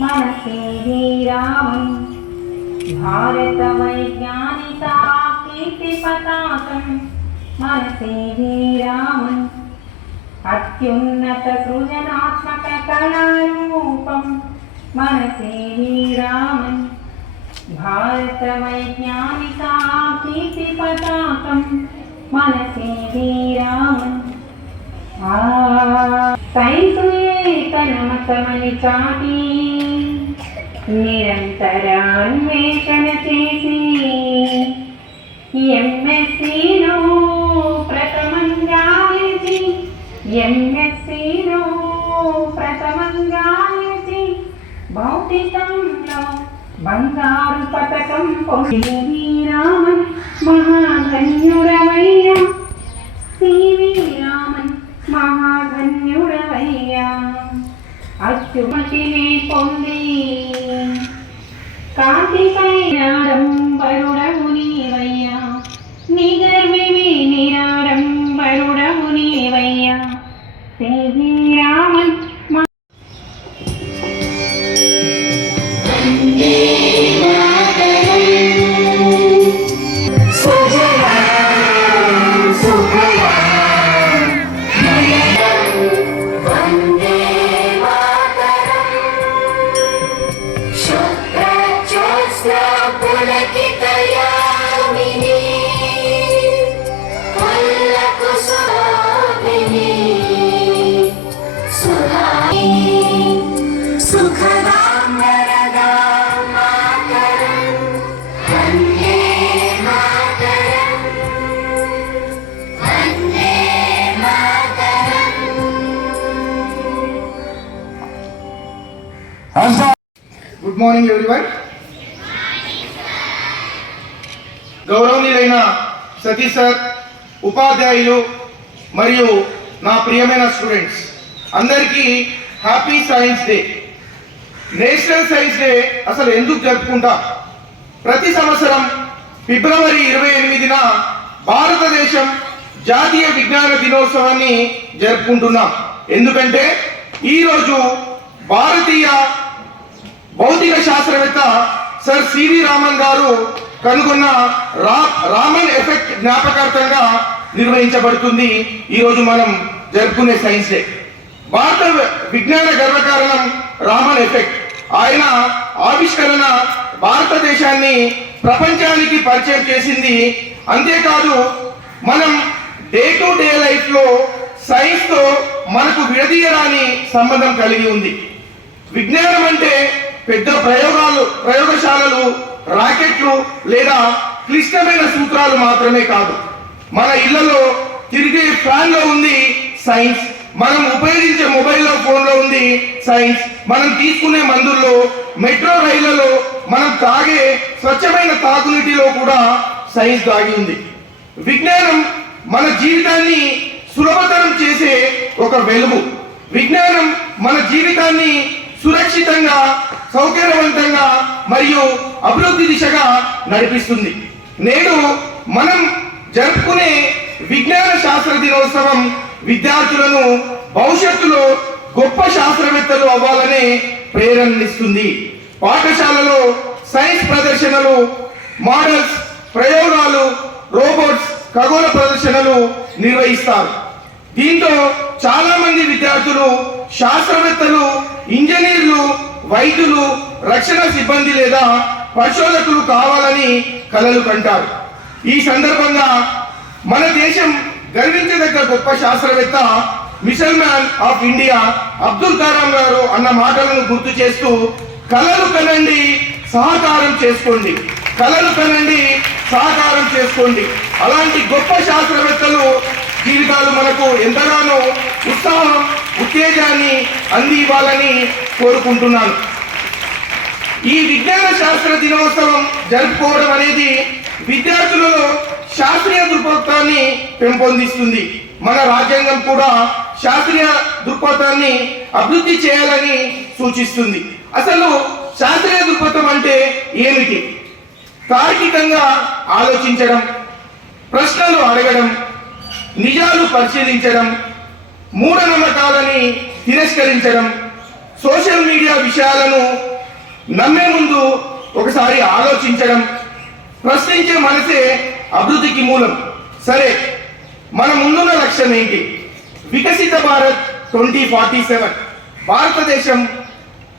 मनसे वीरामन् भारत वैज्ञानिका कीर्तिपताकं मनसे वीरामन् अत्युन्नत सृजनात्मक कलारूपं मनसे वीरामन् भारत वैज्ञानिका कीर्तिपताकं मनसे वीरामन् तन्मतमनि चाटी निरंतरान्वेषण చేసి ఎంఎస్సీలో ప్రథమంగా నిలిచి భౌతికంలో బంగారు పతకం పొంది రామన్ మహాధన్యుడవయ్యా సివి రామన్ మహాధన్యుడవయ్యా అత్యుమతిని పొంది కాంతిపై ఆడంబరుడవు నీవయ్యా నిగర్వివి నిరాడంబరుడవు నీవయ్యా CV Raman good morning everyone. గౌరవనీయులైన సతీష్ సార్, ఉపాధ్యాయులు మరియు నా ప్రియమైన స్టూడెంట్స్ అందరికీ happy science day. National science day అసలు ఎందుకు జరుపుకుంటాం? ప్రతి సంవత్సరం ఫిబ్రవరి 28న భారతదేశం జాతీయ విజ్ఞాన దినోత్సవాన్ని జరుపుకుంటున్నాం. ఎందుకంటే ఈరోజు భారతీయ భౌతిక శాస్త్రవేత్త సర్ సివి రామన్ గారు కనుగొన్న రామన్ ఎఫెక్ట్ జ్ఞాపకార్థంగా నిర్వహించబడుతుంది ఈరోజు మనం జరుపుకునే సైన్స్ డే. భారత విజ్ఞాన గర్వకారణం రామన్ ఎఫెక్ట్. ఆయన ఆవిష్కరణ భారతదేశాన్ని ప్రపంచానికి పరిచయం చేసింది. అంతేకాదు మనం డే టు డే లైఫ్ లో సైన్స్ తో మనకు విడదీయరాని సంబంధం కలిగి ఉంది. విజ్ఞానం అంటే పెద్ద ప్రయోగశాలలు, రాకెట్లు లేదా క్లిష్టమైన సూత్రాలు మాత్రమే కాదు. మన ఇళ్లలో తిరిగే ఫ్యాన్ లో ఉంది సైన్స్, మనం ఉపయోగించే మొబైల్లో ఫోన్లో ఉంది సైన్స్, మనం తీసుకునే మందుల్లో, మెట్రో రైళ్లలో, మనం తాగే స్వచ్ఛమైన తాగునీటిలో కూడా సైన్స్ దాగి ఉంది. విజ్ఞానం మన జీవితాన్ని సులభతరం చేసే ఒక వెలుగు. విజ్ఞానం మన జీవితాన్ని సురక్షితంగా, సౌకర్యవంతంగా మరియు అభివృద్ధి దిశగా నడిపిస్తుంది. నేడు మనం జరుపుకునే విజ్ఞాన శాస్త్ర దినోత్సవం విద్యార్థులను భవిష్యత్తులో గొప్ప శాస్త్రవేత్తలు అవ్వాలనే ప్రేరణనిస్తుంది. పాఠశాలలో సైన్స్ ప్రదర్శనలు, మోడల్స్, ప్రయోగాలు, రోబోట్స్, ఖగోళ ప్రదర్శనలు నిర్వహిస్తారు. దీంతో చాలా మంది విద్యార్థులు శాస్త్రవేత్తలు, ఇంజనీర్లు, వైద్యులు, రక్షణ సిబ్బంది లేదా పరిశోధకులు కావాలని కలలు కంటారు. ఈ సందర్భంగా మన దేశం గర్వించదగ్గ గొప్ప శాస్త్రవేత్త, missile man of India Abdul కలాం గారు అన్న మాటలను గుర్తు చేస్తూ కలలు కనండి, సహకారం చేసుకోండి, కలలు కనండి, సహకారం చేసుకోండి. అలాంటి గొప్ప శాస్త్రవేత్తలు జీవితాలు మనకు ఎంతగానో ఉత్సాహం, ఉత్తేజాన్ని అందివ్వాలని కోరుకుంటున్నాను. ఈ విజ్ఞాన శాస్త్ర దినోత్సవం జరుపుకోవడం అనేది విద్యార్థులలో శాస్త్రీయ దృక్పథాన్ని పెంపొందిస్తుంది. మన రాజ్యాంగం కూడా శాస్త్రీయ దృక్పథాన్ని అభివృద్ధి చేయాలని సూచిస్తుంది. అసలు శాస్త్రీయ దృక్పథం అంటే ఏమిటి? తార్కికంగా ఆలోచించడం, ప్రశ్నలు అడగడం, నిజాలు పరిశీలించడం, మూఢనమ్మకాలని తిరస్కరించడం, సోషల్ మీడియా విషయాలను నమ్మే ముందు ఒకసారి ఆలోచించడం, ప్రశ్నించే మనసే అభివృద్ధికి మూలం. సరే, మన ముందున్న లక్ష్యం ఏంటి? వికసిత భారత్ 2047. భారతదేశం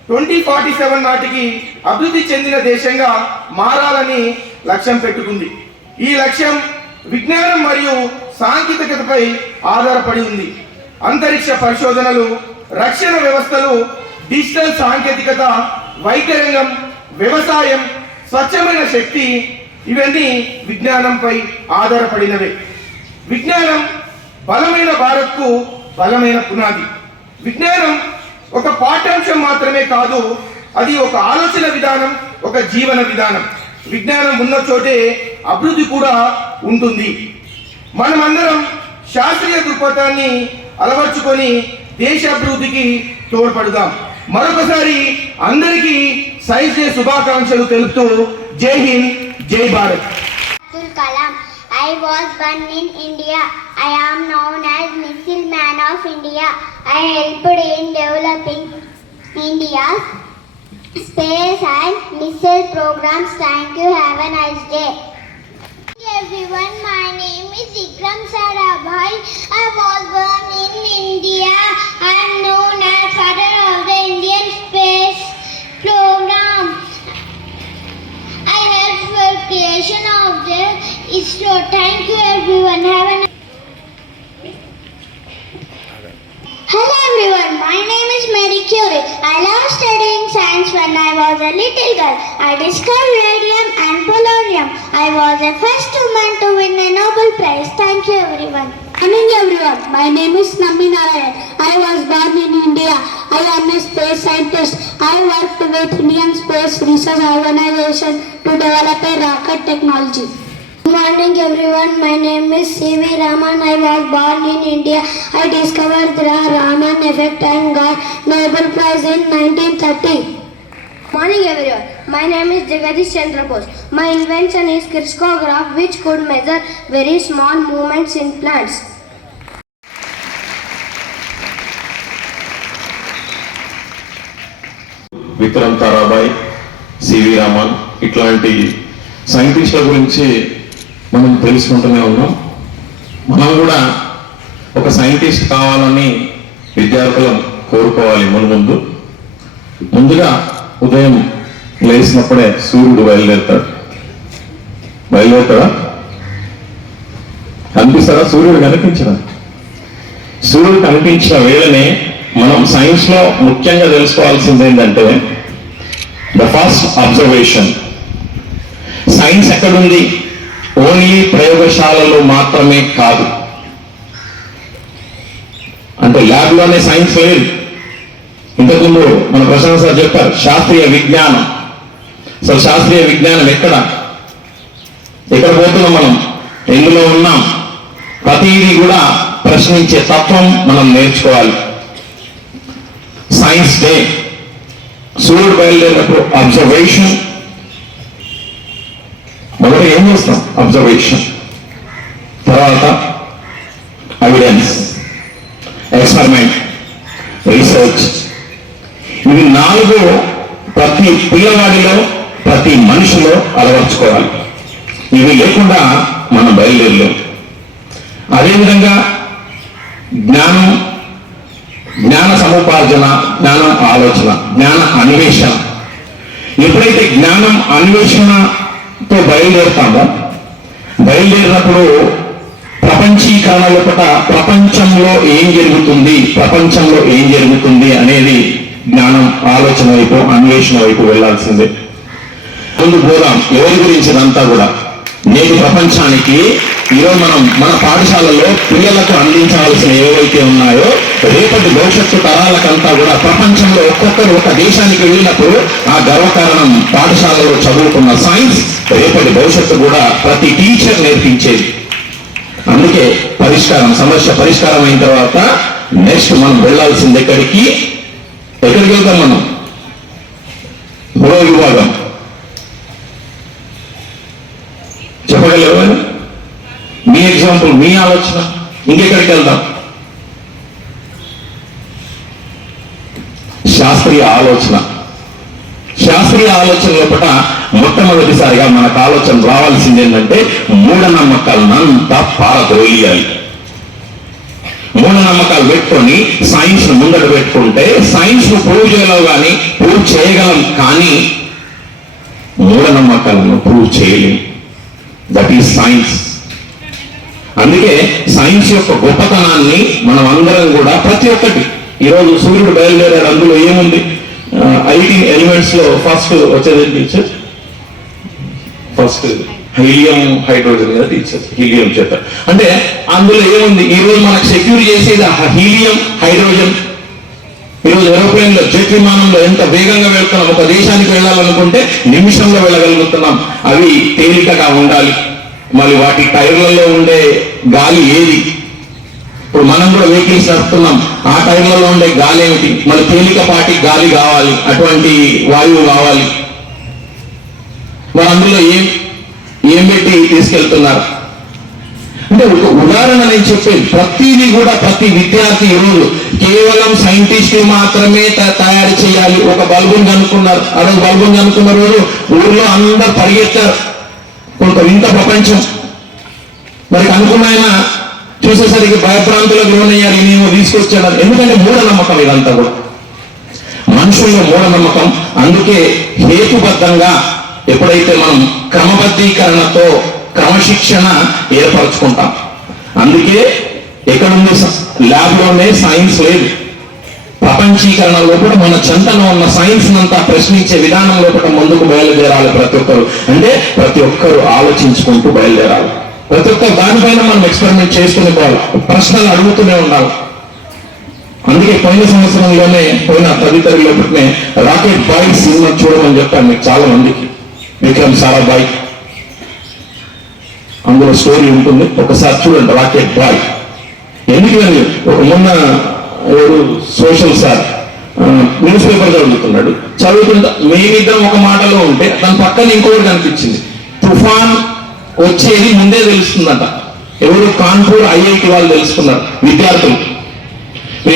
2047 నాటికి అభివృద్ధి చెందిన దేశంగా మారాలని లక్ష్యం పెట్టుకుంది. ఈ లక్ష్యం విజ్ఞానం మరియు సాంకేతికతపై ఆధారపడి ఉంది. అంతరిక్ష పరిశోధనలు, రక్షణ వ్యవస్థలు, డిజిటల్ సాంకేతికత, వైద్య రంగం, వ్యవసాయం, స్వచ్ఛమైన శక్తి ఇవన్నీ విజ్ఞానంపై ఆధారపడినవే. విజ్ఞానం బలమైన భారత్కు బలమైన పునాది. విజ్ఞానం ఒక పాఠ్యాంశం మాత్రమే కాదు, అది ఒక ఆలోచన విధానం, ఒక జీవన విధానం. విజ్ఞానం ఉన్న చోటే అభివృద్ధి కూడా ఉంటుంది. మనమందరం శాస్త్రీయ దృక్పథాన్ని అలవర్చుకొని దేశ అభివృద్ధికి తోడ్పడదాం. మరొకసారి అందరికీ సైన్స్ డే శుభాకాంక్షలు తెలుపుతూ జై హింద్, జై Bharat. Abdul Kalam. I was born in India. I am known as Missile Man of India. I helped in developing India's space and missile programs. Thank you. Have a nice day. Everyone, my name is Ikram Sarabhai. I was born in India. I am known as father of the Indian space program. I helped for creation of the ISRO. Thank you everyone. Have a Hello everyone, my name is Mary Curie. I love studying science when I was a little girl. I discovered radium and polonium. I was the first woman to win a Nobel Prize. Thank you everyone. Good morning everyone. My name is Nammi Narayan. I was born in India. I am a space scientist. I worked with Indian Space Research Organization to develop a rocket technology. Good morning everyone, my name is C.V. Raman. I was born in India. I discovered the Raman effect and got Nobel Prize in 1930. Morning everyone. My name is Jagadish Chandra Bose. My invention is crystallograph, which could measure very small movements in plants. Vikram తారాబాయ్, CV Raman ఇట్లాంటి సైంటిస్టుల గురించి మనం తెలుసుకుంటూనే ఉన్నాం. మనం కూడా ఒక సైంటిస్ట్ కావాలని విద్యార్థులను కోరుకోవాలి. ముందుగా ఉదయం లేచినప్పుడే సూర్యుడు బయలుదేరుతాడా? కనిపిస్తాడా? సూర్యుడు కనిపించడా? సూర్యుడు కనిపించిన వేళనే మనం సైన్స్ లో ముఖ్యంగా తెలుసుకోవాల్సింది ఏంటంటే ద ఫస్ట్ అబ్జర్వేషన్. సైన్స్ ఎక్కడుంది? ఓన్లీ ప్రయోగశాలలో మాత్రమే కాదు. అంటే ల్యాబ్ లోనే సైన్స్ లేదు. ఇంతకుముందు మన ప్రశాంత్ సార్ చెప్పారు శాస్త్రీయ విజ్ఞానం. అసలు శాస్త్రీయ విజ్ఞానం ఎక్కడ పోతున్నాం? మనం ఎందులో ఉన్నాం? ప్రతిదీ కూడా ప్రశ్నించే తత్వం మనం నేర్చుకోవాలి. సైన్స్ డే, సూర్యుడు బయలుదేరినప్పుడు అబ్జర్వేషన్. మొదట ఏం చేస్తాం? అబ్జర్వేషన్. తర్వాత ఎవిడెన్స్, ఎక్స్పెరిమెంట్, రీసెర్చ్. ఇవి 4 ప్రతి పిల్లవాడిలో, ప్రతి మనిషిలో అలవర్చుకోవాలి. ఇవి లేకుండా మనం బయలుదేరలేం. అదేవిధంగా జ్ఞానం, జ్ఞాన సముపార్జన, జ్ఞానం ఆలోచన, జ్ఞాన అన్వేషణ. ఎప్పుడైతే జ్ఞానం అన్వేషణతో బయలుదేరినప్పుడు ప్రపంచీకరణ లోపల ప్రపంచంలో ఏం జరుగుతుంది అనేది జ్ఞానం ఆలోచన వైపు, అన్వేషణ వైపు వెళ్లాల్సిందే. ముందు పోదాం. ఎవరి గురించి ఇదంతా కూడా నేటి ప్రపంచానికి ఈరోజు మనం మన పాఠశాలలో పిల్లలకు అందించాల్సిన ఏవైతే ఉన్నాయో రేపటి భవిష్యత్తు తరాలకంతా కూడా ప్రపంచంలో ఒక్కొక్కరు ఒక దేశానికి వెళ్ళినప్పుడు ఆ గర్వకారణం పాఠశాలలో చదువుకున్న సైన్స్ రేపటి భవిష్యత్తు కూడా ప్రతి టీచర్ నేర్పించేది. అందుకే సమస్య పరిష్కారం అయిన తర్వాత నెక్స్ట్ మనం వెళ్ళాల్సింది ఎక్కడికి వెళ్తాం? మనం మూడో విభాగం చెప్పగలరు? మీ ఎగ్జాంపుల్, మీ ఆలోచన ఇంకెక్కడికి వెళ్దాం? శాస్త్రీయ ఆలోచన లోపల మొట్టమొదటిసారిగా మనకు ఆలోచన రావాల్సింది ఏంటంటే మూఢనమ్మకాలనంతా పారదోలియాలి. మూఢనమ్మకాలు పెట్టుకొని సైన్స్ ను ముందట పెట్టుకుంటే సైన్స్ ను ప్రూవ్ చేయగలం, కానీ మూఢనమ్మకాలను ప్రూవ్ చేయలేం. That is science. అందుకే సైన్స్ యొక్క గొప్పతనాన్ని మనం అందరం కూడా ప్రతి ఒక్కటి ఈరోజు సూర్యుడు బయలుదేరాడు, అందులో ఏముంది? 18 ఎలిమెంట్స్ లో ఫస్ట్ వచ్చేది టీచర్, ఫస్ట్ హీలియం, హైడ్రోజన్ కదా టీచర్, హీలియం చేత. అంటే అందులో ఏముంది? ఈ రోజు మనకు సెక్యూర్ చేసేది హీలియం, హైడ్రోజన్. ఈరోజు ఏరోప్లేన్ లో, జెట్ విమానంలో ఎంత వేగంగా వెళ్తున్నాం. ఒక దేశానికి వెళ్ళాలనుకుంటే నిమిషంలో వెళ్ళగలుగుతున్నాం. అవి తేలికగా ఉండాలి. మళ్ళీ వాటి టైర్లలో ఉండే గాలి ఏది? ఇప్పుడు మనం కూడా వెహికల్స్ నడుపుతున్నాం, ఆ టైర్లలో ఉండే గాలి ఏమిటి? మళ్ళీ తేలికపాటి గాలి కావాలి, అటువంటి వాయువు కావాలి. మరి అందులో ఏం పెట్టి తీసుకెళ్తున్నారు అంటే ఒక ఉదాహరణ నేను చెప్పేది. ప్రతిదీ కూడా ప్రతి విద్యార్థి ఈరోజు కేవలం సైంటిస్ట్ మాత్రమే తయారు చేయాలి. ఒక బల్బుని కనుక్కున్నారు, ఆ రోజు బల్బుని కనుక్కున్న రోజు ఊర్లో అందరు పరిగెత్తారు. కొంత వింత ప్రపంచం. మరి కనుక్కున్నాయన చూసేసరికి భయభ్రాంతులకు లోనయ్యారు, మేము తీసుకొచ్చాడు. ఎందుకంటే మూఢనమ్మకం ఇదంతా కూడా, మనుషుల్లో మూఢనమ్మకం. అందుకే హేతుబద్ధంగా ఎప్పుడైతే మనం క్రమబద్ధీకరణతో క్రమశిక్షణ ఏర్పరచుకుంటాం. అందుకే ఎక్కడుంది? ల్యాబ్లోనే సైన్స్ లేదు. ప్రపంచీకరణలో కూడా మన చెంతన ఉన్న సైన్స్ అంతా ప్రశ్నించే విధానంలో కూడా ముందుకు బయలుదేరాలి ప్రతి ఒక్కరు. అంటే ప్రతి ఒక్కరు ఆలోచించుకుంటూ బయలుదేరాలి. ప్రతి ఒక్క దానిపైన మనం ఎక్స్పెరిమెంట్ చేసుకునే పోవాలి, ప్రశ్నలు అడుగుతూనే ఉండాలి. అందుకే పోయిన సంవత్సరంలోనే, పోయిన తదితరులోనే రాకెట్ బాయ్ సినిమా చూడమని చెప్పాను మీకు చాలా మందికి. విక్రమ్ సారాభాయ్, అందులో స్టోరీ ఉంటుంది, ఒకసారి చూడండి. రాకెట్ బాయ్ ఎందుకని మొన్న సోషల్ సార్ న్యూస్ పేపర్ చదువుతుంటా మేమిద్దరం ఒక మాటలో ఉంటే దాని పక్కన ఇంకొకటి కనిపించింది. తుఫాన్ వచ్చేది ముందే తెలుస్తుందట. ఎవరు? కాన్పూర్ ఐఐటి వాళ్ళు తెలుసుకున్నారు, విద్యార్థులు.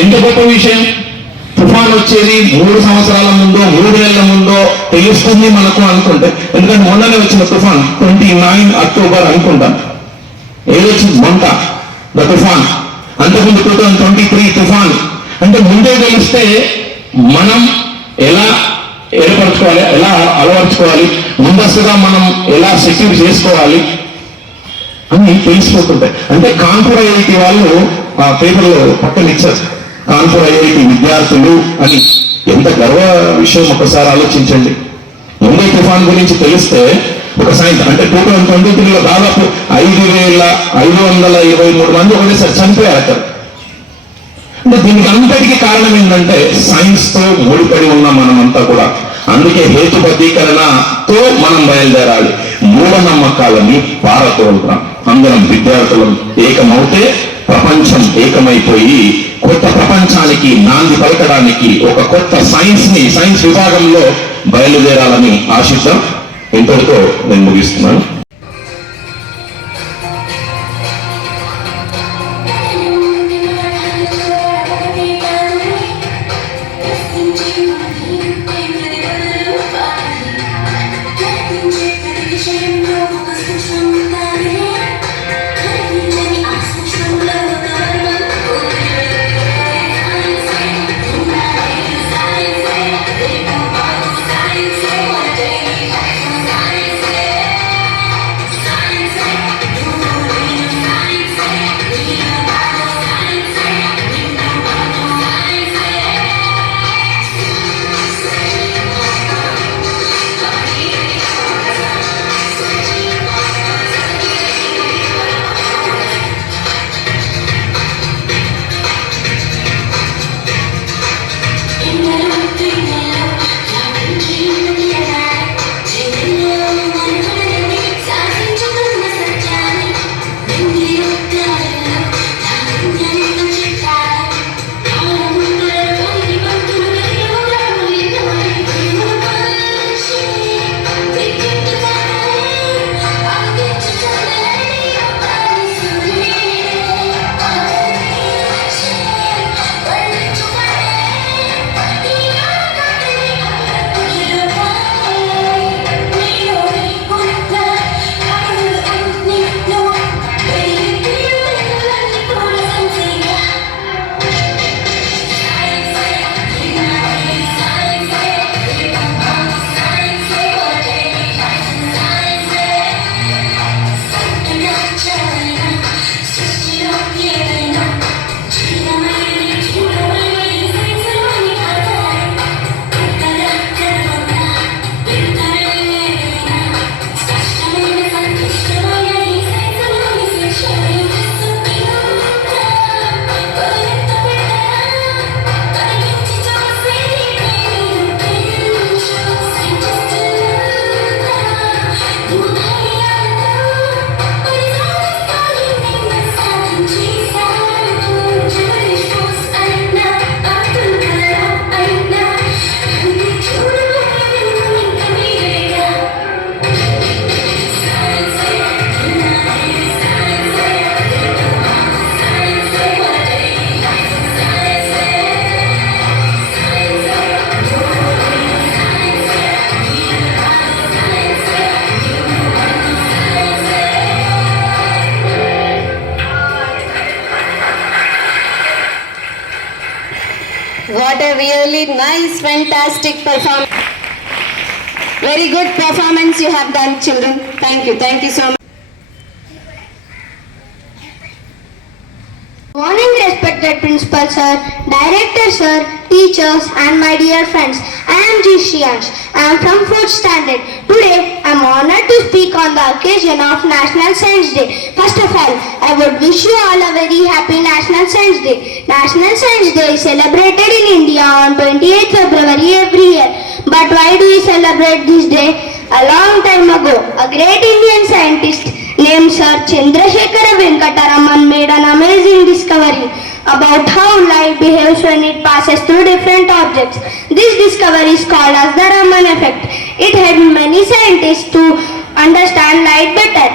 ఎంత గొప్ప విషయం! తుఫాన్ వచ్చేది 3 సంవత్సరాల ముందో 3 నెలల ముందో తెలుస్తుంది మనకు అనుకుంటే. ఎందుకంటే మొన్ననే వచ్చిన తుఫాన్ 29 అక్టోబర్ అనుకుంటాం. ఏదొచ్చింది? మొంట ద తుఫాన్. అంతకుముందు 2023 తుఫాన్. అంటే ముందే తెలిస్తే మనం ఎలా ఏర్పరచుకోవాలి, ఎలా అలవర్చుకోవాలి, ముందస్తుగా మనం ఎలా సెక్యూర్ చేసుకోవాలి అని తెలిసిపోతుంటాయి. అంటే కాన్పూర్ ఐఐటి వాళ్ళు ఆ పేపర్లో పక్కన ఇచ్చారు, కాన్పూర్ ఐఐటి విద్యార్థులు అని. ఎంత గర్వ విషయం ఒకసారి ఆలోచించండి. ముంబై తుఫాన్ గురించి తెలిస్తే ఒక సైన్స్ అంటే 2023లో దాదాపు 5,523 మంది ఒకటేసారి చనిపోయారు అక్కడ. అంటే దీనికి అంతటికీ కారణం ఏంటంటే సైన్స్ తో ముడిపడి ఉన్నాం మనమంతా కూడా. అందుకే హేతుబద్ధీకరణతో మనం బయలుదేరాలి. మూఢనమ్మకాలని పారతోలుతాం. అందరం విద్యార్థులం ఏకమవుతే ప్రపంచం ఏకమైపోయి కొత్త ప్రపంచానికి నాంది పలకడానికి ఒక కొత్త సైన్స్ విభాగంలో బయలుదేరాలని ఆశిద్దాం. ఇంతటితో నేను ముగిస్తున్నాను. Shame no, 'cause I'm really nice, fantastic performance. Very good performance you have done, children. Thank you so much. Morning, respected principal sir, director sir, teachers and my dear friends. I am G. Shriyansh. I am from 4th standard. Today I am honored to speak on the occasion of National Science Day. First of all, I would wish you all a very happy National Science Day. National Science Day is celebrated in India on 28th February every year. But why do we celebrate this day? A long time ago, a great Indian scientist named Sir Chandrasekhara Venkata Raman made an amazing discovery about how light behaves when it passes through different objects. This discovery is called as the Raman effect. It helped many scientists to understand light better.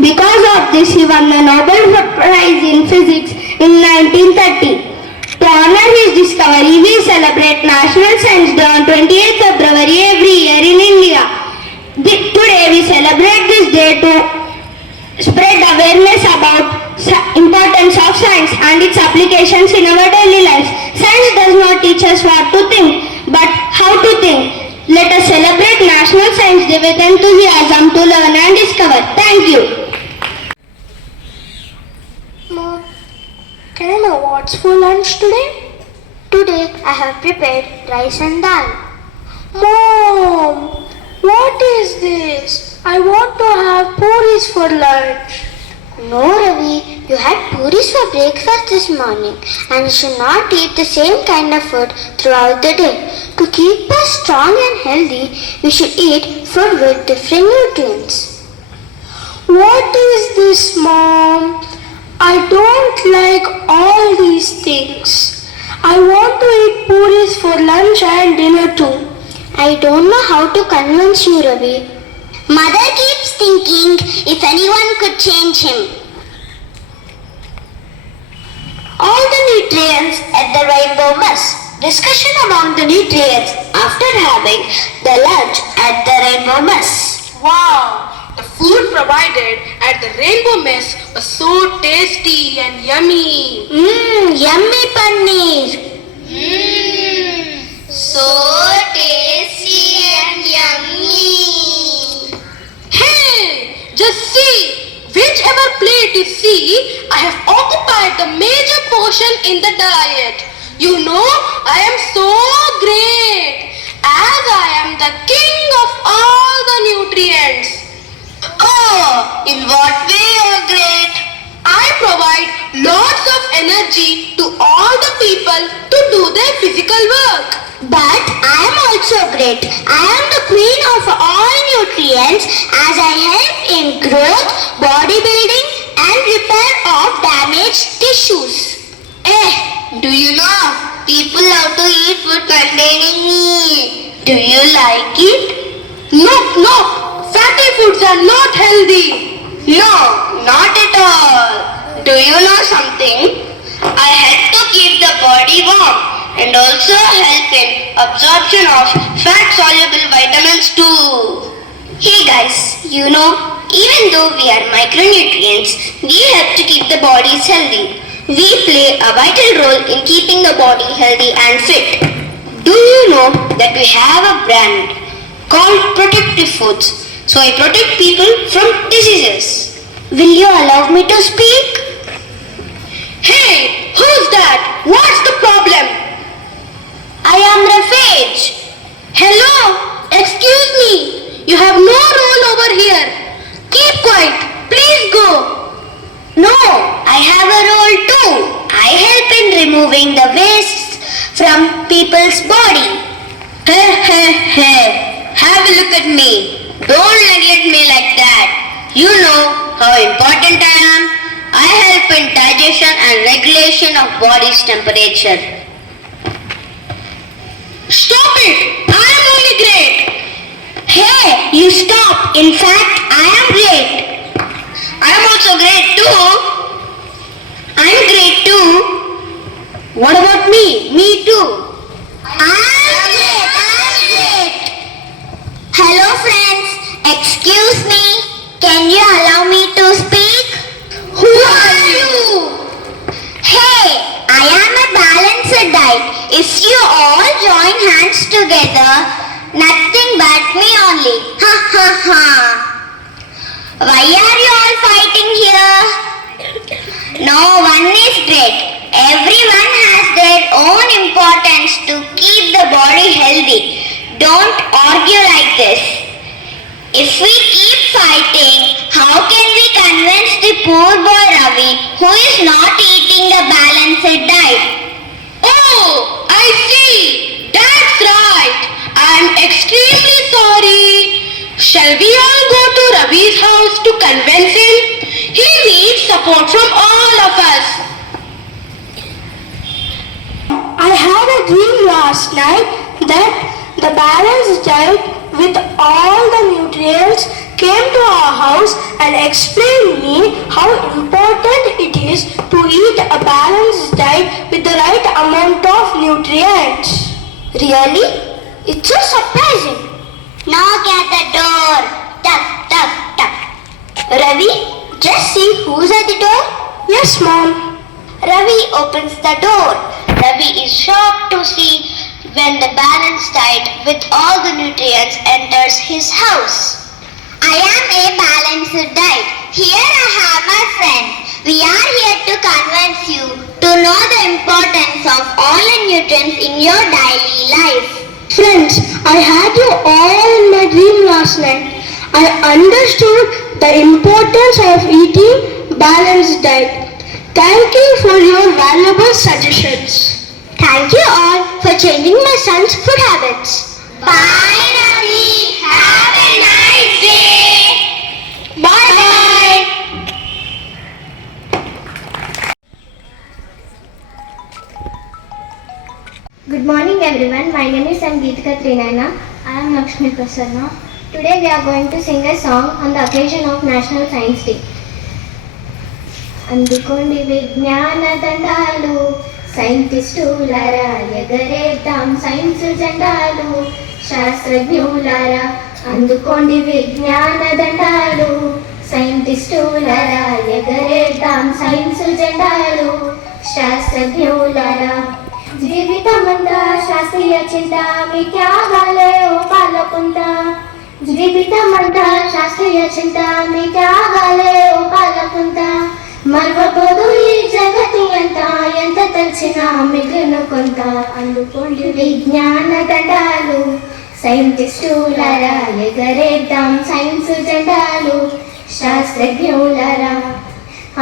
Because of this, he won the Nobel Prize in Physics in 1930. To honor his discovery, we celebrate National Science Day on 28th February every year in India. Today we celebrate this day to spread awareness about importance of science and its applications in our daily lives. Science does not teach us what to think, but how to think. Let us celebrate National Science Day with enthusiasm to learn and discover. Thank you. Mom, can I know what's for lunch today? Today I have prepared rice and dal. Mom, what is this? I want to have puris for lunch. No, Ravi, you had puris for breakfast this morning and you should not eat the same kind of food throughout the day. To keep us strong and healthy, we should eat food with different nutrients. What is this, Mom? I don't like all these things. I want to eat puris for lunch and dinner too. I don't know how to convince you, Ravi. Mother keeps thinking if anyone could change him. All the nutrients at the rainbow mess. Discussion among the nutrients after having the lunch at the rainbow mess. Wow! The food provided at the Rainbow Mess was so tasty and yummy. Yummy paneer. So tasty and yummy. Hey! Just see! Whichever plate you see, I have occupied the major portion in the diet. You know, I am so great as I am the king of all the nutrients. Oh, in what way you are great? I provide lots of energy to all the people to do their physical work. But I am also great. I am the queen of all nutrients as I help in growth, bodybuilding and repair of damaged tissues. Do you know? People love to eat food containing meat. Do you like it? No. Fatty foods are not healthy. No, not at all. Do you know something? I help to keep the body warm and also help in absorption of fat-soluble vitamins too. Hey guys, you know, even though we are micronutrients, we help to keep the bodies healthy. We play a vital role in keeping the body healthy and fit. Do you know that we have a brand called Protective Foods? So I protect people from diseases. Will you allow me to speak? Hey, who's that? What's the problem? I am Rafej. Hello? Excuse me. You have no role over here. Keep quiet. Please go. No, I have a role too. I help in removing the waste from people's body. Have a look at me. Don't neglect me like that. You know how important I am. I help in digestion and regulation of body's temperature. Stop it. I am only great. Hey, you stop. In fact, I am great. I am also great too. I'm great too. What about me? Me too. I'm great. Hello friends. Excuse me. Can you allow me to speak? Who are you? Hey, I am a balanced diet. you all join hands together? Nothing but me only. Ha ha ha. Why are you all fighting here? No one is great. Everyone has their own importance to keep the body healthy. Don't argue like this. If we keep fighting, how can we convince the poor boy Ravi who is not eating a balanced diet? Oh, I see. That's right. I'm extremely sorry. Shall we all go to Ravi's house to convince him? He needs support from all of us. I had a dream last night that the balanced diet with all the nutrients came to our house and explained me how important it is to eat a balanced diet with the right amount of nutrients. Really? It's so surprising. Knock at the door. Tuck, tuck, tuck. Ravi, just see who's at the door. Yes, Mom. Ravi opens the door. Ravi is shocked to see when the balanced diet with all the nutrients enters his house. I am a balanced diet. Here I have my friend. We are here to convince you to know the importance of all the nutrients in your daily life. Friends, I had you all in my dream last night. I understood the importance of eating balanced diet. Thank you for your valuable suggestions. Thank you all for changing my son's food habits. Bye, Ravi. Have a nice day. Bye. Good morning, everyone. My name is Sangeetika Trinayana. I am Lakshmi Prasanna. Today we are going to sing a song on the occasion of National Science Day. అందుకోండి విజ్ఞాన దండాలు సైంటిస్టులారా ఎగరేద్దాం science జెండాలు శాస్త్రజ్ఞులారా అందుకోండి విజ్ఞాన దండాలు సైంటిస్టులారా ఎగరేద్దాం సైన్స్ జెండాలు శాస్త్రజ్ఞులారా జీవితమంతా శాస్త్రీయ చింత మీ త్యాగాలే ఓ పాలకుంటా జీవితమంతా శాస్త్రీయ చింత మీ త్యాగాలే ఓ పాలకుంటా మర్వపోదు ఈ జగతి అంతా ఎంత తెలిసినా మిగిలిన కొంత అందుకోండి విజ్ఞాన దండాలు సైంటిస్టులారా ఎగరేద్దాం సైన్స్ జెండాలు శాస్త్రజ్ఞులారా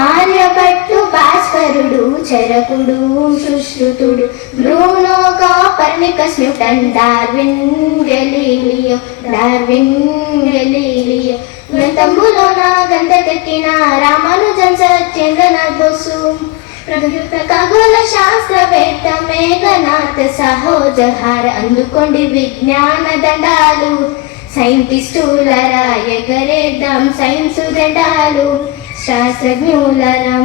ఆర్యభట్టు భాస్కరుడు చరకుడు సుశ్రుతుడు Bruno Copernicus Newton Darwin Galileo గ్రంథములోన గంట తెట్టిన రామానుజన్ సత్యేంద్రనాథ్ బోసు ప్రయుక్త ఖగోళ శాస్త్రవేత్త మేఘనాథ్ సహోజహార్ అందుకోండి విజ్ఞాన దండాలు సైంటిస్టులారా ఎగరేద్దాం సైన్స్ జెండాలు శాస్త్రజ్ఞులారా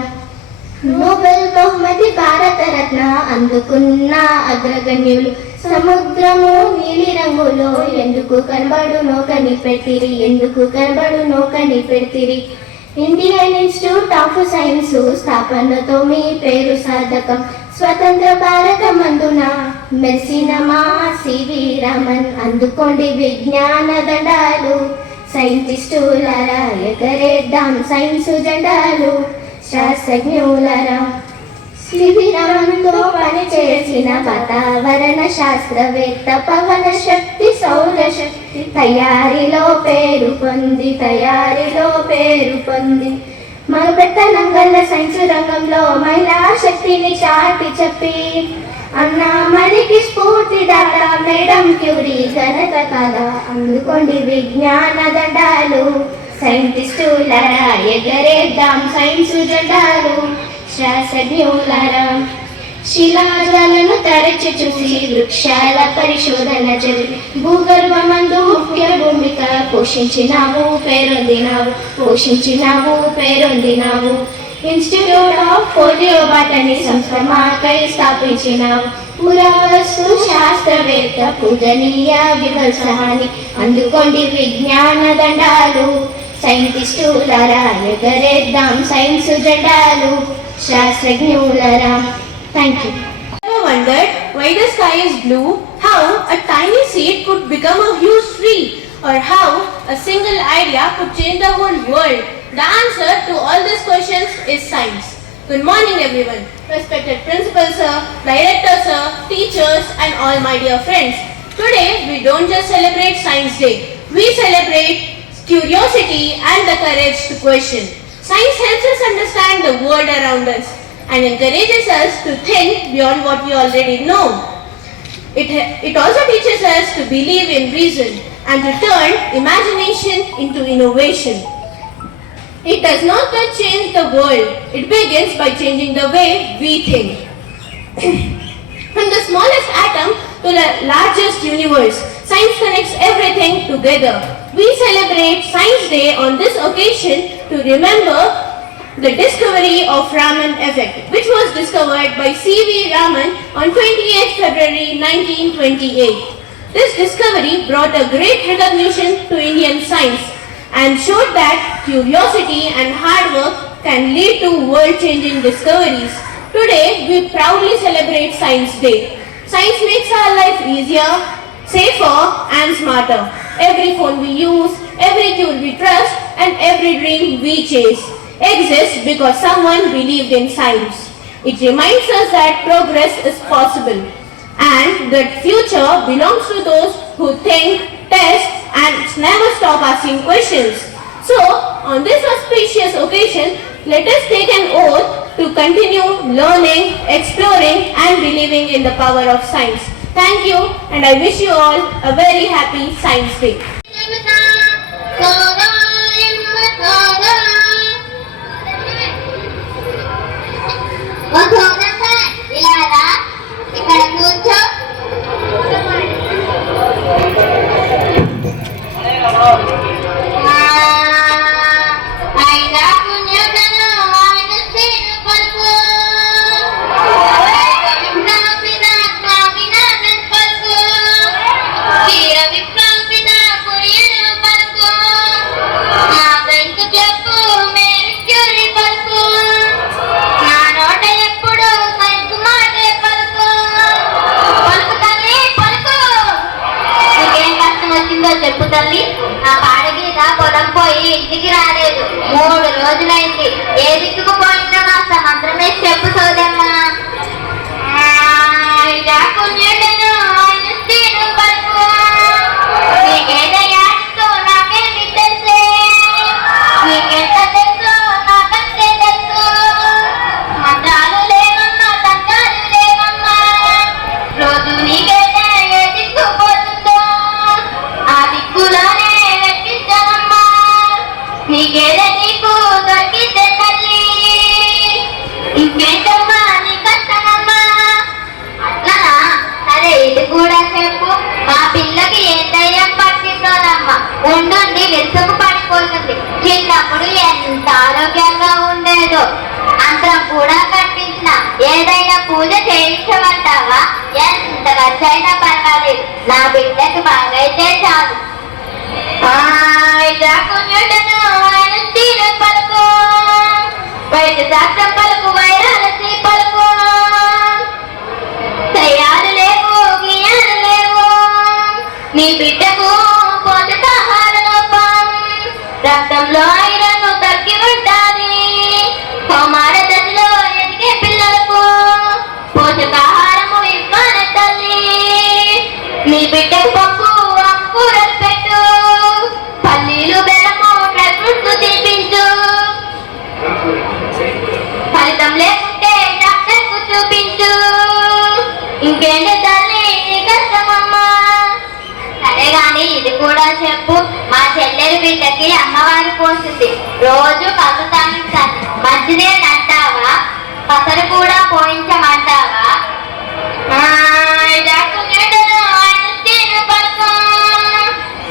నోబెల్ బహుమతి భారతరత్న అందుకున్న అగ్రగణ్యులు సముద్రము నీలి రంగులో ఎందుకు కనబడునో కనిపెట్టిరి ఇండియన్ ఇన్స్టిట్యూట్ ఆఫ్ సైన్స్ స్థాపనతో మీ పేరు సాధకం స్వతంత్ర భారతమందున మెర్సిన మా సివి రామన్ అందుకోండి విజ్ఞాన దండాలు సైంటిస్టులారా ఎగరేద్దాం సైన్స్ జెండాలు శాస్త్రజ్ఞులారా సివి రామన్తో పనిచేసిన వాతావరణ శాస్త్రవేత్త పవన శక్తి సౌర శక్తి తయారీలో పేరు పొంది మన పెత్తనం గల్ల సైన్స్ రంగంలో మహిళా శక్తిని చాటి చెప్పి అన్నామణికి స్ఫూర్తిదాత మేడం క్యూరీ ఘనత కళ అందుకోండి విజ్ఞాన దండాలు సైంటిస్టులారా ఎగరేద్దాం సైన్స్ జెండాలు శాస్త్రజ్ఞులారా శిలాజాలను తరచి చూసి వృక్షాల పరిశోధన జరిపి భూగర్భమందు ముఖ్య భూమిక పోషించినావు పేరొందినావు ఇన్స్టిట్యూట్ ఆఫ్ పోలియో బాటనీ సంస్థ మాకై స్థాపించినావు పురావస్తు శాస్త్రవేత్త పూజనీయ వివల్ సహాని అందుకోండి విజ్ఞాన దండాలు సైంటిస్టులారా ఎగరేద్దాం సైన్స్ జెండాలు శాస్త్రజ్ఞులారా. Thank you. Ever wondered why the sky is blue, how a tiny seed could become a huge tree, or how a single idea could change the whole world. The answer to all these questions is science. Good morning everyone. Respected principal sir, director sir, teachers and all my dear friends. Today we don't just celebrate Science Day. We celebrate curiosity and the courage to question. Science helps us understand the world around us and encourages us to think beyond what we already know. It also teaches us to believe in reason and to turn imagination into innovation. It does not just change the world, it begins by changing the way we think. From the smallest atom to the largest universe, science connects everything together. We celebrate Science Day on this occasion to remember the discovery of Raman effect, which was discovered by C.V. Raman on 28 February 1928. This discovery brought a great recognition to Indian science and showed that curiosity and hard work can lead to world-changing discoveries. Today, we proudly celebrate Science Day. Science makes our life easier, safer and smarter. Every phone we use, every tool we trust and every dream we chase exists because someone believed in science. It reminds us that progress is possible and that future belongs to those who think, test and never stop asking questions. So, on this auspicious occasion, let us take an oath to continue learning, exploring and believing in the power of science. Thank you and I wish you all a very happy Science Day. చెప్పు తల్లి, నా పాడగీత పొలం పోయి ఇంటికి రాలేదు. 3 రోజులైంది. ఏ దిక్కుకు పోయిందో నా సమంత్రమే చెప్పు సోదమ్మా. నీకేదయ్యా నాకేమి తెలుసే, నీకెంత తెలుసు నాకంతే తెలుసు. మంత్రాలు లేవమ్మా, తంత్రాలు లేవమ్మా, రోజు నీకైతే ఏ దిక్కు పోతుందో ఆ దిక్కులోనే వెతికించనమ్మా. నీకేదే నీకు దొరికితే తల్లి, ఇంకేంటమ్మా నీ కష్టమమ్మా. అట్లనా, సరే ఇది కూడా చెప్పు. మా పిల్లకి ఏ దయ్యం పట్టిందోనమ్మా, ఉండుండి వెతుకు పడిపోతుంది. చిన్నప్పుడు ఎంత ఆరోగ్యంగా ఉండేదో, అంతరం కూడా కట్టించిన. ఏదైనా పూజ చేయించమంటావా? ఎంత ఖర్చైనా పర్వాలేదు, నా బిడ్డకు బాగైతే చాలు. పలుకు వైద్య శాస్త్రం పలుకు, వైరాలసి పలుకు. శ్రేయాలు లేవు, గియాలు లేవు, నీ బిడ్డకు పోషకాహార లోపం, రక్తంలో ఐరన్ తగ్గి ఉంటాది. కౌమార దశలో ఎదిగే పిల్లలకు పోషకాహారము ఇవ్వాలి తల్లి. నీ బిడ్డకు పప్పు ఆకుకూరలు పెట్టు, పల్లీలు బెల్లము డ్రై ఫ్రూట్స్ తినిపించు. ఫలితం లేకుంటే డాక్టర్కు చూపించు. ఇంకేంటి తల్లి నీ కష్టమమ్మా. సరే గాని ఇది కూడా చెప్పు. మా చెల్లెలి బిడ్డకి అమ్మవారు పోసింది, రోజు కసు తాగించాలి. మంచిదేనంటావా? పసరు కూడా పోయించమంటావా?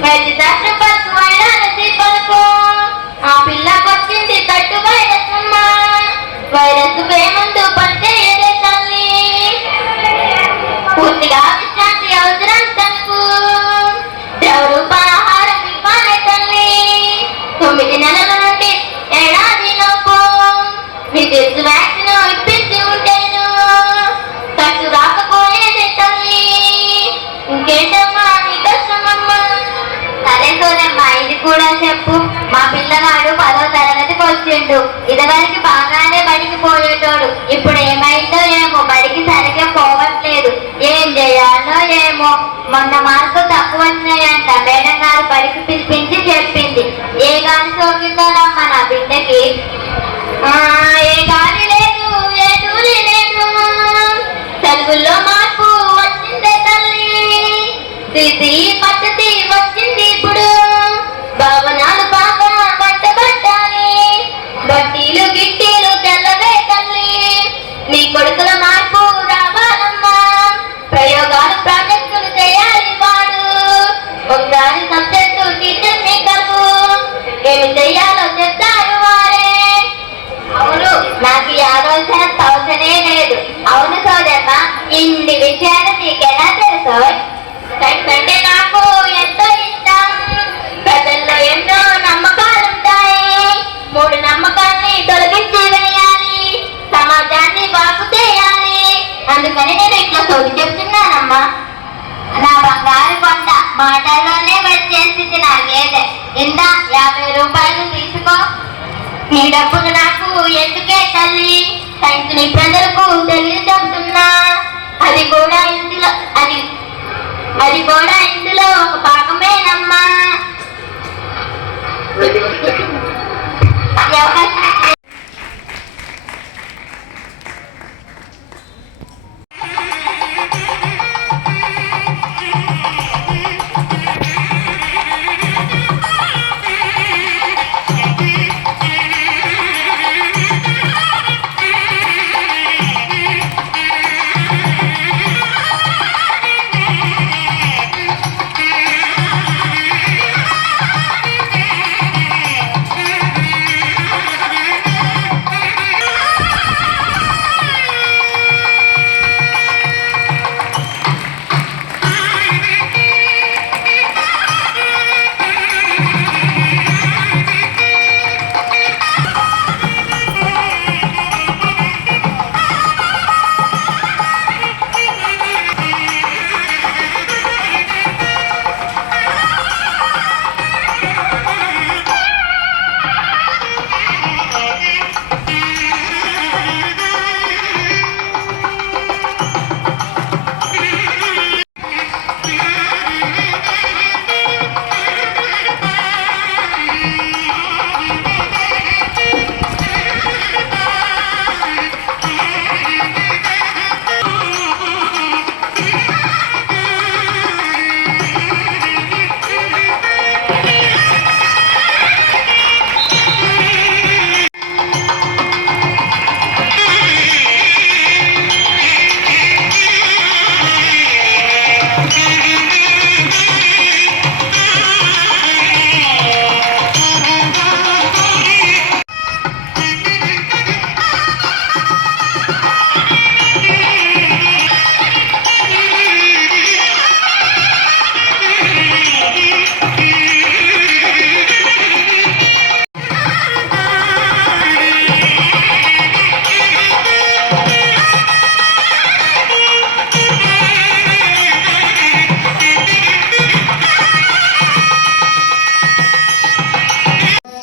వైద్య శాస్త్రం పలుకు, వైరాలసి పలుకు. ఆ పిల్లకు వచ్చింది కట్టు వైరస్ అమ్మా. వైరస్ పేమందు పడితే ఏదే తల్లి, పూర్తిగా విశ్రాంతి అవసరం తనకు. ద్రవరూపాహారం ఇవ్వాలి తల్లి. 9 నెలల నుండి ఏడాది లోపు విద్యుత్ వ్యాక్సిన్ ఇప్పించి ఉంటే పోయిండు. ఇదివరకు బాగానే బడికి పోయేటోడు, ఇప్పుడు ఏమైందో ఏమో బడికి సరిగ్గా పోవట్లేదు. ఏం చేయాలో ఏమో. మొన్న మార్కులు తక్కువ వచ్చినాయంట. మేడం గారు బడికి పిలిపించి చెప్పింది. ఏ గాలి సోకిందోనమ్మ నా బిడ్డకి. ఏ గాలి లేదు, ఏ దూరి లేదు, తెలుగులో మార్పు వచ్చిందే తల్లి. స్థితి పద్ధతి వచ్చింది ఇప్పుడు. భావనాలు బాగా పట్టబట్టాలి. బట్టీలు గిట్టీలు తెల్లవే తల్లి. నీ కొడుకుల మార్పు రావాలమ్మా. ప్రయోగాలు ప్రాజెక్టులు చేయాలి వాడు. ఒకసారి సబ్జెక్టు టీచర్ని కలుపు. ఏమి చెయ్యాలో చెప్తారు వారే. అవును, నాకు ఈ ఆలోచన అవసరమే లేదు. అవును సోదమ్మ, ఇన్ని విషయాలు నీకెలా తెలుసు? సైన్స్ అంటే నాకు ఎంతో ఇష్టం. ప్రజల్లో ఎన్నో నమ్మకాలుంటాయి. 3 నమ్మకాల్ని తొలగించి వేయాలి. సమాజాన్ని బాగు చేయాలి. అందుకని నేను ఇట్లా సోది చెప్తున్నానమ్మా. నా బంగారు కొండ మాటల్లోనే వచ్చేసింది నా గేదె. ఇంత 50 రూపాయలు తీసుకో. నీ డబ్బులు నాకు ఎందుకే తల్లి? సైన్స్ ని ప్రజలకు తెలియజేస్తున్నా. అది కూడా ఇందులో ఒక భాగమేనమ్మా.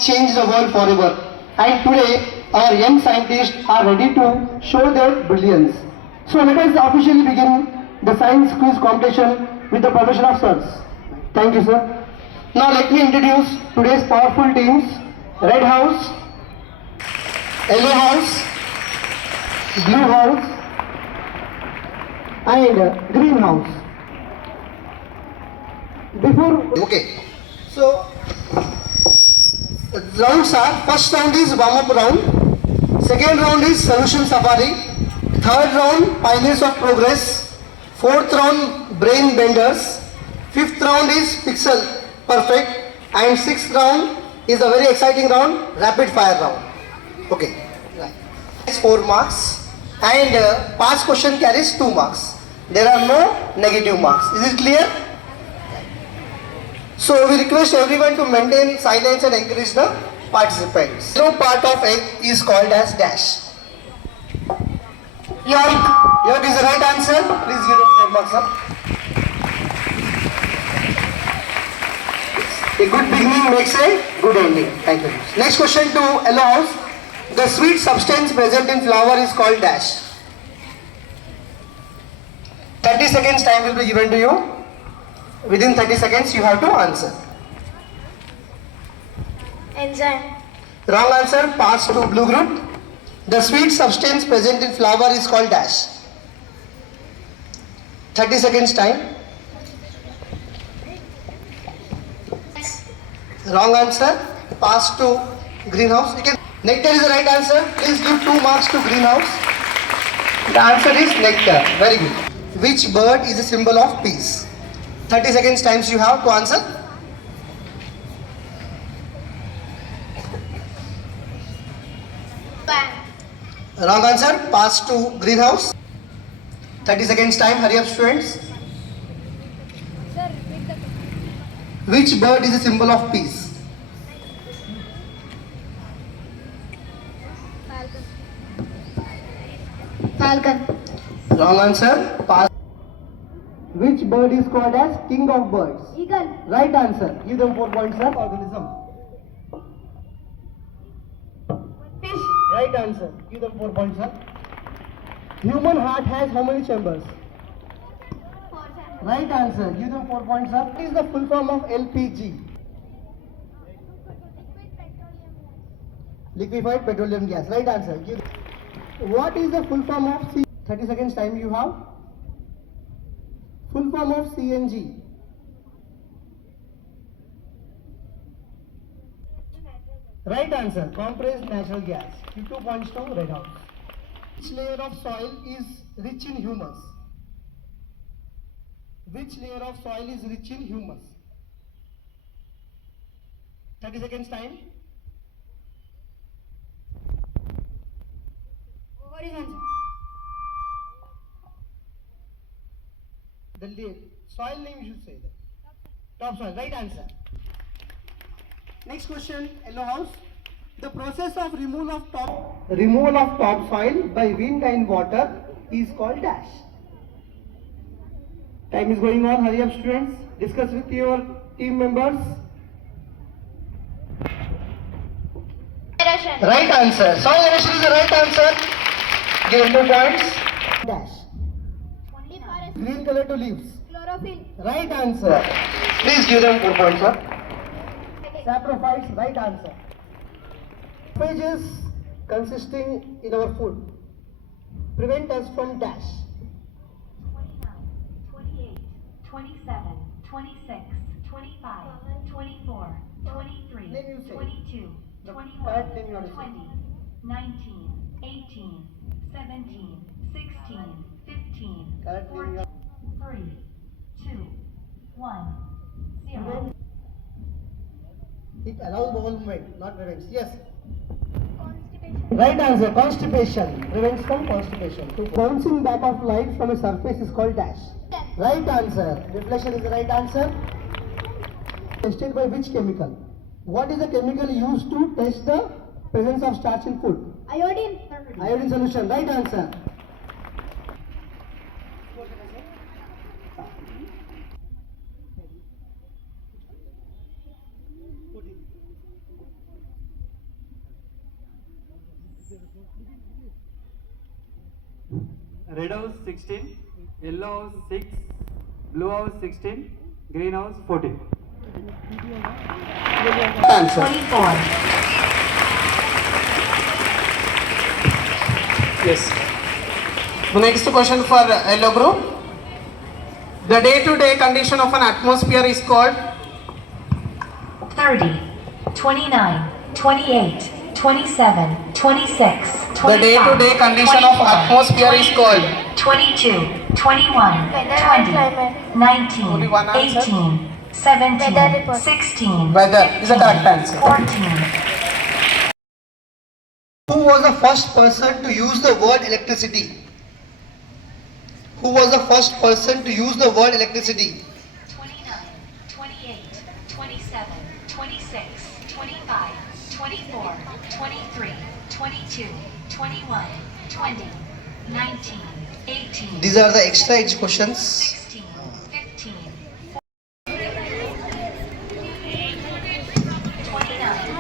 Change the world forever. And today, our young scientists are ready to show their brilliance. So let us officially begin the science quiz competition with the profession of sirs. Thank you, sir. Now let me introduce today's powerful teams: Red House, Yellow House, Blue House, and Green House. Okay, so rounds are: first round is warm-up round, second round is solution safari, third round pioneers of progress, fourth round brain benders, fifth round is pixel perfect, and sixth round is a very exciting round, rapid fire round. Okay, right. It's 4 marks, and past question carries 2 marks. There are no negative marks. Is it clear? So we request everyone to maintain silence and encourage the participants. No part of egg is called as dash. York is the right answer. Please give them 4 marks up. A good beginning makes a good ending. Thank you. Next question to Yellow House. The sweet substance present in flour is called dash. 30 seconds time will be given to you. Within 30 seconds you have to answer. Enzyme. Wrong answer, pass to blue group. The sweet substance present in flour is called dash. 30 seconds time. Wrong answer, pass to greenhouse. Nectar is the right answer. Please give 2 marks to greenhouse. The answer is nectar. Very good. Which bird is a symbol of peace? 30 seconds times you have to answer. Wrong answer, pass to greenhouse. 30 seconds time, hurry up students. Which bird is a symbol of peace? Falcon. Wrong answer, pass. Which bird is called as king of birds? Eagle. Right answer. Give them 4 points, sir. Organism. Fish. Right answer. Give them 4 points, sir. Human heart has how many chambers? Right answer. Give them 4 points, sir. What is the full form of LPG? Liquefied petroleum gas. Right answer. What is the full form of C? 30 seconds time you have. Full form of CNG. Right answer. Compressed natural gas. Give 2 points to Red House. Which layer of soil is rich in humus? Which layer of soil is rich in humus? 30 seconds time. What is answer? The soil name you should say that. Topsoil. Right answer. Next question, Yellow House. The process of removal of topsoil by wind and water is called dash. Time is going on. Hurry up, students. Discuss with your team members. Erosion. Right answer. Soil erosion is the right answer. Give 2 points. Dash. Green color to leaves. Chlorophyll. Right answer. Please give them 4 points, sir. Saprophytes, right answer. Phages consisting in our food prevent us from dash. 29, 28, 27, 26, 25, 24, 23, Then you say. 22, The 21, correct thing you have to say. 20, 19, 18, 17, 16, 15, Correct thing you 14, have- 3, 2, 1, 0. It allows bowel movement, not prevents. Yes. Right answer. Constipation prevents from constipation. Bouncing back of light from a surface is called dash. Right answer. Reflection is the right answer. Tested by which chemical? What is the chemical used to test the presence of starch in food? Iodine. Iodine solution. Right answer. Red house 16, yellow house 6, blue house 16, green house 14. Answer. 24. Yes. The next question for yellow group. The day-to-day condition of an atmosphere is called 30, 29, 28, 27, 26, 25, The day-to-day condition of 24, atmosphere is called 22, 21, 20, 19, Only one answer. 18, 17, Weather report. 16, weather is the correct answer. 14. Who was the first person to use the word electricity? Who was the first person to use the word electricity? 29, 28, 27, 26, 25, 24, 23, 22, 21, 20, 19, 18, These are the extra age questions. 16, 15, 29,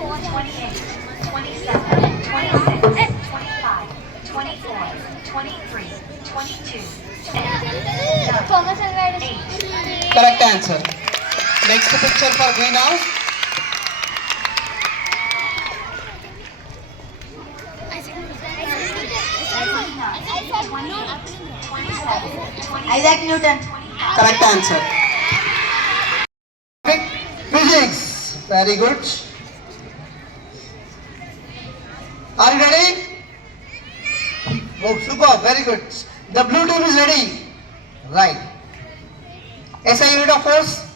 Correct answer. Next picture for greenhouse. Isaac Newton. Correct answer. Physics. Very good. Are you ready? Oh, super. Very good. The blue team is ready. Right. SI unit of force.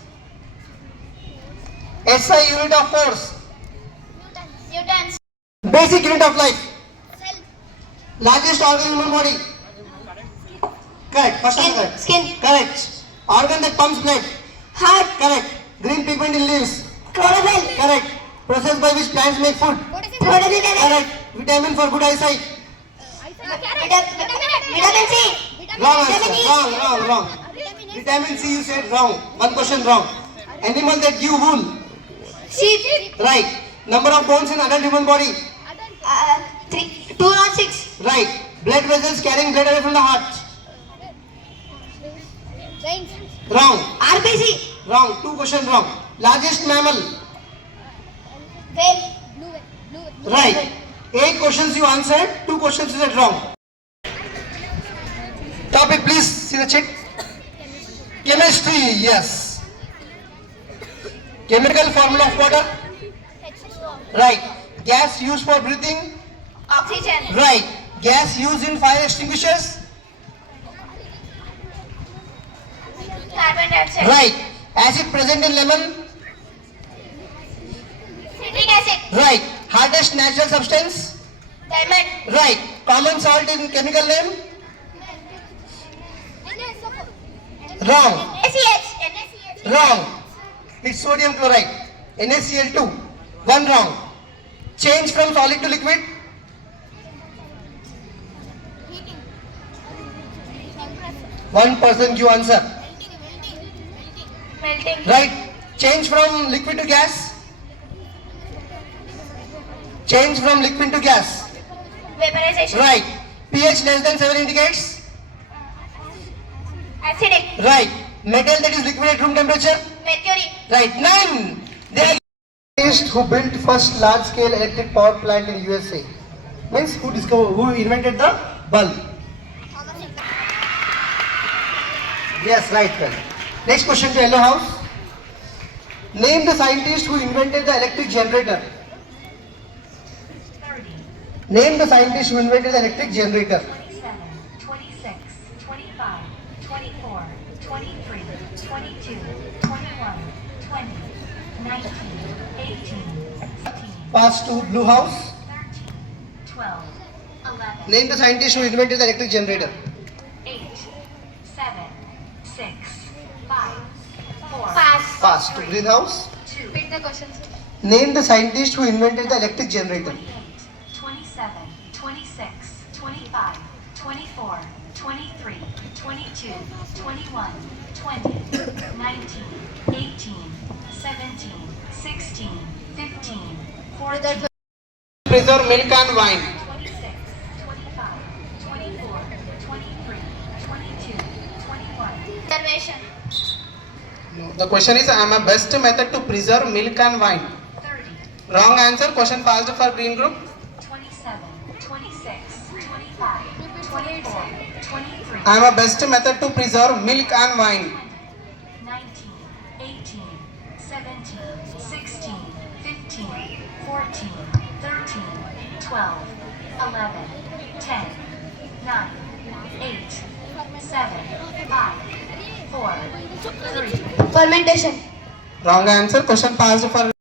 SI unit of force. Newton. Basic unit of life. Largest organ in human body. Correct. First one correct. Skin. Correct. Organ that pumps blood. Heart. Correct. Green pigment in leaves. Chlorophyll. Correct. Process by which plants make food. Correct. Vitamin for good eyesight. Vitamin C. Wrong answer. Wrong. Vitamin C you said wrong. One question wrong. Animal that give wool. Sheep. Right. Number of bones in adult human body. 206. Right. Blood vessels carrying blood away from the heart. Wrong. RBC. Wrong. Two questions wrong. Largest mammal. Whale. Right. 8 questions you answered. 2 questions you said wrong. Topic please. See the check. Chemistry. Yes. Chemical formula of water. Right. Gas used for breathing. Oxygen. Right. Gas used in fire extinguishers. Carbon dioxide. Right. Acid present in lemon. Citric acid. Right. Hardest natural substance. Diamond. Right. Common salt in chemical name. Wrong. NaCH. Wrong. It's sodium chloride. NaCl2. 1 wrong. Change from solid to liquid. One person you answer. Melting. Right. Change from liquid to gas. Change from liquid to gas. Vaporization. Right. pH less than 7 indicates. Acidic. Right. Metal that is liquid at room temperature. Mercury. Right. 9. They who built first large scale electric power plant in USA. Means who invented the bulb. Yes, right. Next question to Yellow House. Name the scientist who invented the electric generator. 30, Name the scientist who invented the electric generator. 27, 26, 25, 24, 23, 22, 21, 20, 19, 18, 19, Pass to Blue House. 13, 12, 11, Name the scientist who invented the electric generator. 8, 7, 6, 5, 4, Pass. Pass to Green House. 2, Read the questions. Name the scientist who invented the electric generator. 28, 27, 26, 25, 24, 23, 22, 21, 20, 19, 18, 17, 16, 15, 14, Preserve milk and wine. 26, 25, 24, 23, 22, 21. Conservation. The question is, I am a best method to preserve milk and wine. 30, Wrong answer. Question passed for green group. 27, 26, 25, 24, 23, I am a best method to preserve milk and wine. 19, 18, 17, 16, 15, 14, 13, 12, 11, 10, 9, 8, 7, 5, 4, 3. Fermentation. Wrong answer. Question passed for